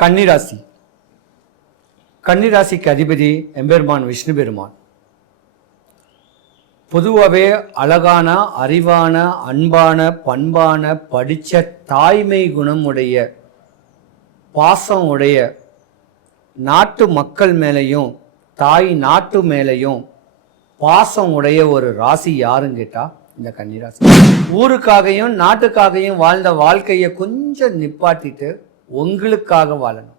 கன்னிராசி. கன்னிராசிக்கு அதிபதி எம்பெருமான் விஷ்ணு பெருமான். பொதுவாகவே அழகான, அறிவான, அன்பான, பண்பான, படித்த, தாய்மை குணம் உடைய, பாசம் உடைய, நாட்டு மக்கள் மேலேயும் தாய் நாட்டு மேலேயும் பாசம் உடைய ஒரு ராசி யாருன்னு கேட்டால் இந்த கன்னிராசி. ஊருக்காகையும் நாட்டுக்காகையும் வாழ்ந்த வாழ்க்கையை கொஞ்சம் நிப்பாட்டிட்டு உங்களுக்காக வாழணும்.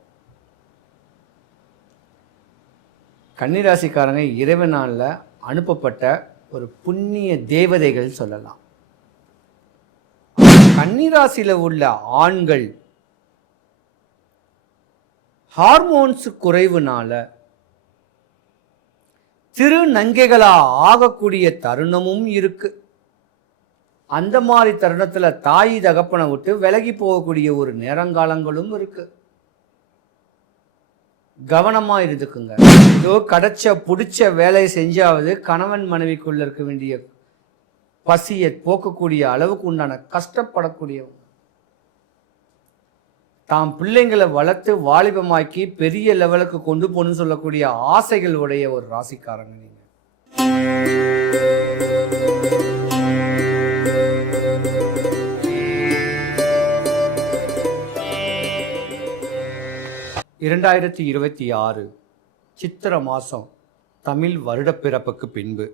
கன்னிராசிக்காரங்க இறைவனால அனுப்பப்பட்ட ஒரு புண்ணிய தேவதைகள் சொல்லலாம். கன்னிராசியில் உள்ள ஆண்கள் ஹார்மோன்ஸ் குறைவுனால திருநங்கைகளா ஆகக்கூடிய தருணமும் இருக்கு. அந்த மாதிரி தருணத்துல தாய் தகப்பனை விட்டு விலகி போகக்கூடிய ஒரு நேரங்காலங்களும் இருக்கு. கவனமா இருந்துக்குங்க. ஏதோ கிடைச்ச பிடிச்ச வேலையை செஞ்சாவது கணவன் மனைவிக்குள்ள இருக்க வேண்டிய பசியை போக்கக்கூடிய அளவுக்கு உண்டான கஷ்டப்படக்கூடியவங்க, தாம் பிள்ளைங்களை வளர்த்து வாலிபமாக்கி பெரிய லெவலுக்கு கொண்டு போகணும்னு சொல்லக்கூடிய ஆசைகள் உடைய ஒரு ராசிக்காரங்க நீங்க. 2026 சித்திர மாதம் தமிழ் வருடப்பிறப்புக்கு பின்பு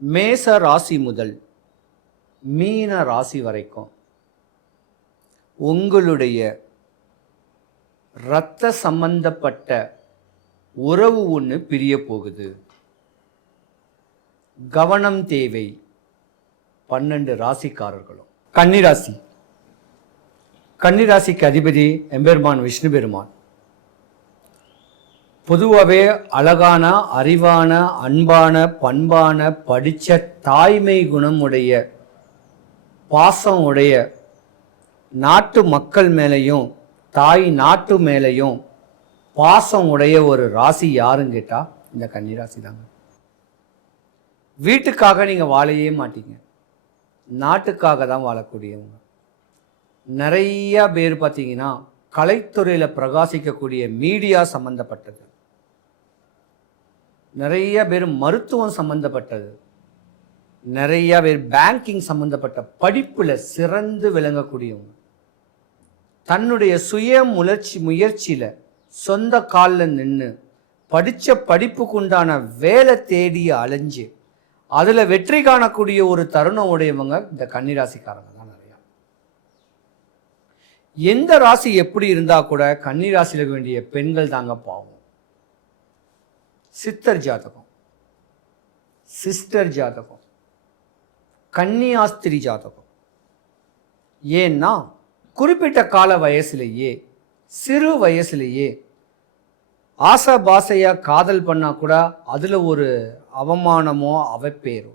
மேச ராசி முதல் மீன ராசி வரைக்கும் உங்களுடைய இரத்த சம்பந்தப்பட்ட உறவு ஒன்று பிரிய போகுது. கவனம் தேவை 12 ராசிக்காரர்களும். கன்னிராசி. கன்னிராசிக்கு அதிபதி எம்பெருமான் விஷ்ணு பெருமான். பொதுவாகவே அழகான, அறிவான, அன்பான, பண்பான, படித்த, தாய்மை குணம் உடைய, பாசம் உடைய, நாட்டு மக்கள் மேலேயும் தாய் நாட்டு மேலேயும் பாசம் உடைய ஒரு ராசி யாருன்னு கேட்டால் இந்த கன்னிராசி தாங்க. வீட்டுக்காக நீங்கள் வாழையே மாட்டீங்க, நாட்டுக்காக தான் வாழக்கூடியவங்க. நிறைய பேர் பார்த்தீங்கன்னா கலைத்துறையில் பிரகாசிக்கக்கூடிய மீடியா சம்பந்தப்பட்டது, நிறைய பேர் மருத்துவம் சம்பந்தப்பட்டது, நிறைய பேர் பேங்கிங் சம்பந்தப்பட்ட படிப்பில் சிறந்து விளங்கக்கூடியவங்க. தன்னுடைய சுய முயற்சியில் சொந்த காலில் நின்று படித்த படிப்புக்கு உண்டான வேலை தேடி அலைஞ்சு அதில் வெற்றி காணக்கூடிய ஒரு தருணம் உடையவங்க இந்த கன்னிராசிக்காரங்க தான். நிறையா எந்த ராசி எப்படி இருந்தால் கூட கன்னிராசியில் இருக்க வேண்டிய பெண்கள் தாங்க பாவம். சித்தர் ஜாதகம், சிஸ்டர் ஜாதகம், கன்னியாஸ்திரி ஜாதகம். ஏன்னா குறிப்பிட்ட கால வயசுலேயே, சிறு வயசுலேயே ஆசை பாசையாக காதல் பண்ணால் கூட அதில் ஒரு அவமானமோ அவப்பேரோ,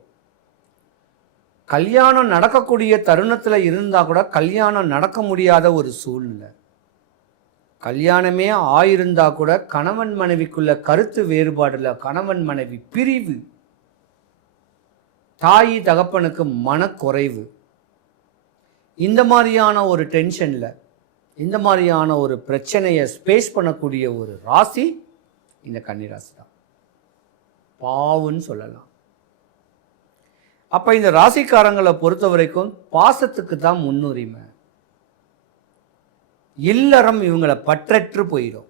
கல்யாணம் நடக்கக்கூடிய தருணத்தில் இருந்தால் கூட கல்யாணம் நடக்க முடியாத ஒரு சூழ்நிலை, கல்யாணமே ஆயிருந்தா கூட கணவன் மனைவிக்குள்ள கருத்து வேறுபாடில் கணவன் மனைவி பிரிவு, தாய் தகப்பனுக்கு மனக்குறைவு, இந்த மாதிரியான ஒரு டென்ஷனில், இந்த மாதிரியான ஒரு பிரச்சனையை ஸ்பேஸ் பண்ணக்கூடிய ஒரு ராசி இந்த கன்னிராசி தான். பாவுன்னு சொல்லலாம். அப்போ இந்த ராசிக்காரங்களை பொறுத்த வரைக்கும் பாசத்துக்கு தான் முன்னுரிமை. இல்லறம் இவங்களை பற்றற்று போயிடும்.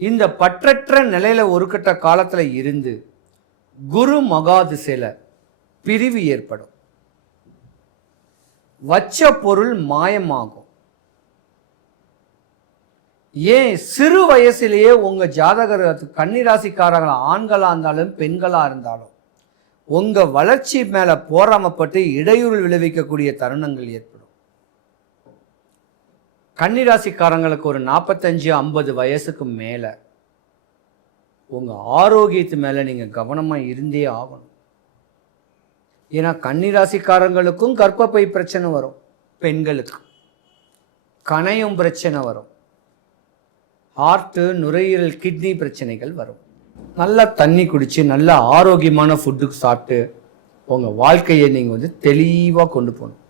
இந்த பற்றற்ற நிலையில ஒரு கட்ட காலத்தில் இருந்து குரு மகாதிசையில பிரிவு ஏற்படும். வச்ச பொருள் மாயமாகும். ஏன் சிறு வயசிலேயே உங்க ஜாதகர் கன்னிராசிக்காரங்கள ஆண்களா இருந்தாலும் பெண்களா இருந்தாலும் உங்க வளர்ச்சி மேல போராமப்பட்டு இடையூறு விளைவிக்கக்கூடிய தருணங்கள் ஏற்படும். கன்னிராசிக்காரங்களுக்கு ஒரு 45-50 வயசுக்கு மேல உங்க ஆரோக்கியத்து மேல நீங்க கவனமா இருந்தே ஆகணும். ஏன்னா கன்னிராசிக்காரங்களுக்கும் கர்ப்பப்பை பிரச்சனை வரும், பெண்களுக்கு கணையும் பிரச்சனை வரும், ஹார்ட்டு, நுரையீரல், கிட்னி பிரச்சனைகள் வரும். நல்லா தண்ணி குடித்து நல்ல ஆரோக்கியமான ஃபுட்டுக்கு சாப்பிட்டு உங்கள் வாழ்க்கையை நீங்கள் தெளிவாக கொண்டு போகணும்.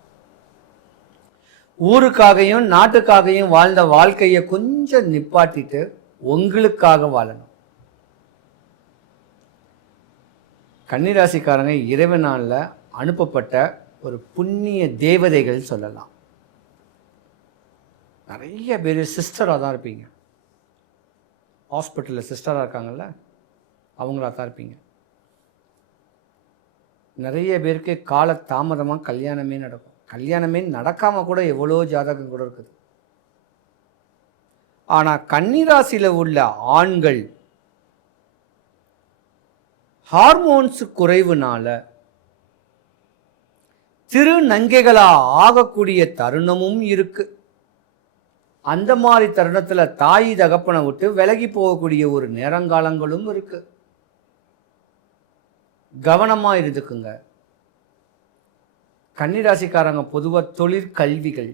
ஊருக்காகவும் நாட்டுக்காகவும் வாழ்ந்த வாழ்க்கையை கொஞ்சம் நிப்பாட்டிட்டு உங்களுக்காக வாழணும். கன்னிராசிக்காரங்க இறைவனால அனுப்பப்பட்ட ஒரு புண்ணிய தேவதைகள் சொல்லலாம். நிறைய பேர் சிஸ்டராக தான் இருப்பீங்க. ஹாஸ்பிட்டலில் சிஸ்டராக இருக்காங்கல்ல, அவங்களா தான் இருப்பீங்க. நிறைய பேருக்கு கால தாமதமாக கல்யாணமே நடக்கும். கல்யாணமே நடக்காமல் கூட எவ்வளோ ஜாதகம் கூட இருக்குது. ஆனால் கன்னிராசியில் உள்ள ஆண்கள் ஹார்மோன்ஸ் குறைவுனால திருநங்கைகளா ஆகக்கூடிய தருணமும் இருக்கு. அந்த மாதிரி தருணத்துல தாய் தகப்பனை விட்டு விலகி போகக்கூடிய ஒரு நேரங்காலங்களும் இருக்கு. கவனமா இருந்துக்குங்க. கன்னிராசிக்காரங்க பொதுவாக தொழிற்கல்விகள்,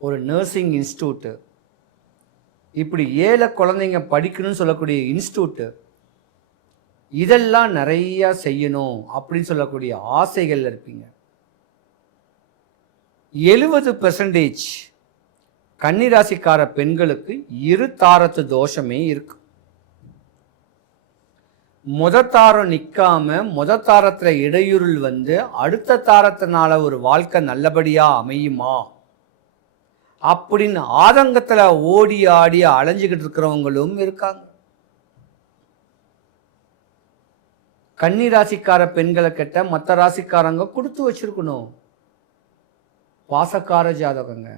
ஒரு நர்சிங் இன்ஸ்டியூட்டு, இப்படி 7 குழந்தைங்க படிக்கணும்னு சொல்லக்கூடிய இன்ஸ்டியூட்டு, இதெல்லாம் நிறையா செய்யணும் அப்படின்னு சொல்லக்கூடிய ஆசைகள் இருப்பீங்க. 70% கன்னிராசிக்கார பெண்களுக்கு 2 தாரத்து தோஷமே இருக்கு. தாரம் நிற்காம தாரத்தில் இடையூறுல் வந்து அடுத்த தாரத்தினால ஒரு வாழ்க்கை நல்லபடியா அமையுமா அப்படின்னு ஆதங்கத்தில் ஓடி ஆடி அலைஞ்சிக்கிட்டு இருக்கிறவங்களும் இருக்காங்க. கன்னி ராசிக்கார பெண்களை கிட்ட மற்ற ராசிக்காரங்க கொடுத்து வச்சிருக்கணும். பாசக்கார ஜாதகங்க.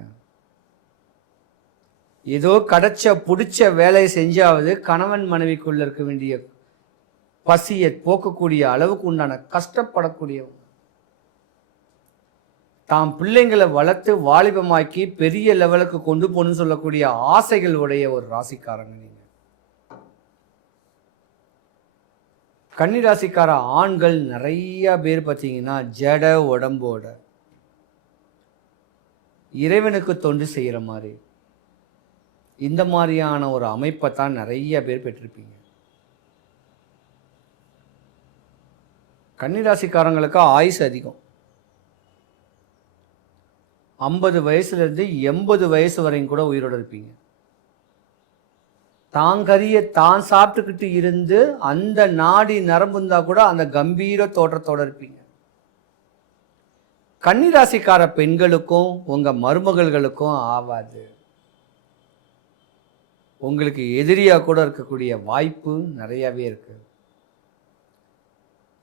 ஏதோ கிடைச்ச பிடிச்ச வேலையை செஞ்சாவது கணவன் மனைவிக்குள்ள இருக்க வேண்டிய பசியை போக்கக்கூடிய அளவுக்கு உண்டான கஷ்டப்படக்கூடியவங்க. தாம் பிள்ளைங்களை வளர்த்து வாலிபமாக்கி பெரிய லெவலுக்கு கொண்டு போகணும்னு சொல்லக்கூடிய ஆசைகள் உடைய ஒரு ராசிக்காரங்க நீங்க. கன்னிராசிக்கார ஆண்கள் நிறைய பேர் பார்த்தீங்கன்னா ஜட உடம்போட இறைவனுக்கு தொண்டு செய்கிற மாதிரி இந்த மாதிரியான ஒரு அமைப்பை தான் நிறைய பேர் பெற்றிருப்பீங்க. கன்னிராசிக்காரங்களுக்கு ஆயுசு அதிகம். 50 வயசுலேருந்து 80 வயசு வரையும் கூட உயிரோடு இருப்பீங்க. தாங்கறிய தான் சாப்பிட்டுக்கிட்டு இருந்து அந்த நாடி நரம்புந்தா கூட அந்த கம்பீர தோற்றத்தோடு இருப்பீங்க. கன்னிராசிக்கார பெண்களுக்கும் உங்கள் மருமகள்களுக்கும் ஆவாது. உங்களுக்கு எதிரியாக கூட இருக்கக்கூடிய வாய்ப்பு நிறையாவே இருக்குது.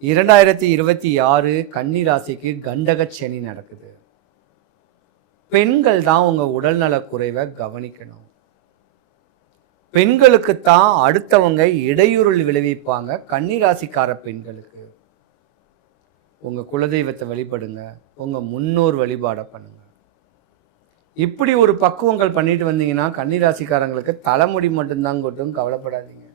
2026 கன்னிராசிக்கு கண்டக சனி நடக்குது. பெண்கள் தான் உங்கள் உடல்நல குறைவை கவனிக்கணும். பெண்களுக்குத்தான் அடுத்தவங்க இடையூறுள் விளைவிப்பாங்க. கன்னிராசிக்கார பெண்களுக்கு உங்கள் குலதெய்வத்தை வழிபடுங்க, உங்கள் முன்னோர் வழிபாடை பண்ணுங்க. இப்படி ஒரு பக்குவங்கள் பண்ணிட்டு வந்தீங்கன்னா கன்னிராசிக்காரங்களுக்கு தலைமுடி மட்டும்தான் கொட்டும், கவலைப்படாதீங்க.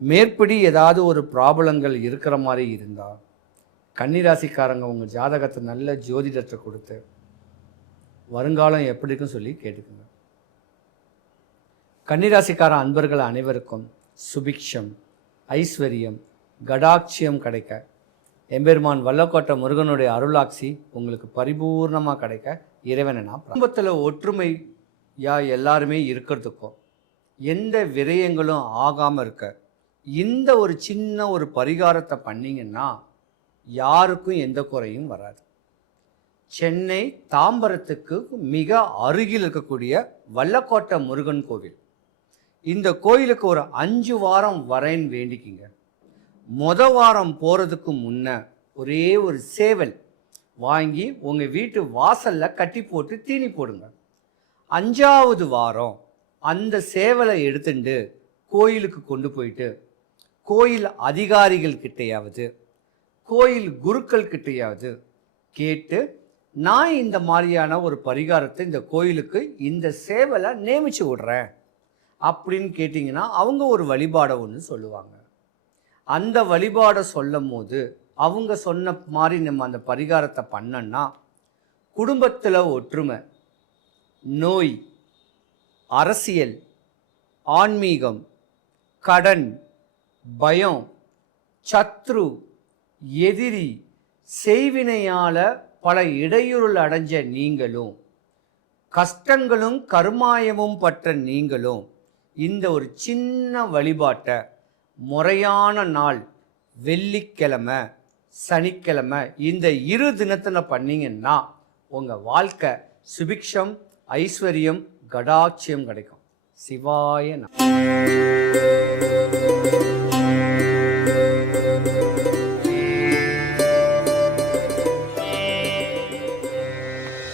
மேற்படி ஏதாவது ஒரு ப்ராப்ளங்கள் இருக்கிற மாதிரி இருந்தால் கன்னிராசிக்காரங்க உங்கள் ஜாதகத்தை நல்ல ஜோதிடத்தை கொடுத்து வருங்காலம் எப்படி இருக்குன்னு சொல்லி கேட்டுக்குங்க. கன்னிராசிக்கார அன்பர்கள் அனைவருக்கும் சுபிக்ஷம், ஐஸ்வர்யம், கடாட்சியம் கிடைக்க எம்பெருமான் வல்லக்கோட்டை முருகனுடைய அருளாட்சி உங்களுக்கு பரிபூர்ணமாக கிடைக்க இறைவனை நான் குடும்பத்தில் ஒற்றுமையா எல்லாருமே இருக்கிறதுக்கும் எந்த விரயங்களும் ஆகாமல் இருக்க இந்த ஒரு சின்ன ஒரு பரிகாரத்தை பண்ணிங்கன்னா யாருக்கும் எந்த குறையும் வராது. சென்னை தாம்பரத்துக்கு மிக அருகில் இருக்கக்கூடிய வல்லக்கோட்டை முருகன் கோவில். இந்த கோயிலுக்கு ஒரு 5 வாரம் வரேன்னு வேண்டிக்கிங்க. வாரம் போகிறதுக்கு முன்ன ஒரே ஒரு சேவல் வாங்கி உங்கள் வீட்டு வாசலில் கட்டி போட்டு தீனி போடுங்க. 5வது வாரம் அந்த சேவலை எடுத்துட்டு கோயிலுக்கு கொண்டு போயிட்டு கோயில் அதிகாரிகள் கிட்டையாவது கோயில் குருக்கள் கிட்டையாவது கேட்டு நான் இந்த மாதிரியான ஒரு பரிகாரத்தை இந்த கோயிலுக்கு இந்த சேவலை நியமிச்சு விடுறேன் அப்படின்னு கேட்டிங்கன்னா அவங்க ஒரு வழிபாடை ஒன்று சொல்லுவாங்க. அந்த வழிபாடை சொல்லும் போது அவங்க சொன்ன மாதிரி நம்ம அந்த பரிகாரத்தை பண்ணோன்னா குடும்பத்தில் ஒற்றுமை, நோய், அரசியல், ஆன்மீகம், கடன், பயம், சத்ரு, எதிரி, செய்வினையால் பல இடையூறுகள் அடைஞ்ச நீங்களும், கஷ்டங்களும் கருமாயமும் பற்ற நீங்களும் இந்த ஒரு சின்ன வழிபாட்டை முறையான நாள் வெள்ளிக்கிழமை, சனிக்கிழமை இந்த 2 தினத்தில் பண்ணீங்கன்னா உங்கள் வாழ்க்கை சுபிக்ஷம், ஐஸ்வர்யம், கடாட்சியம் கிடைக்கும். சிவாய நமः.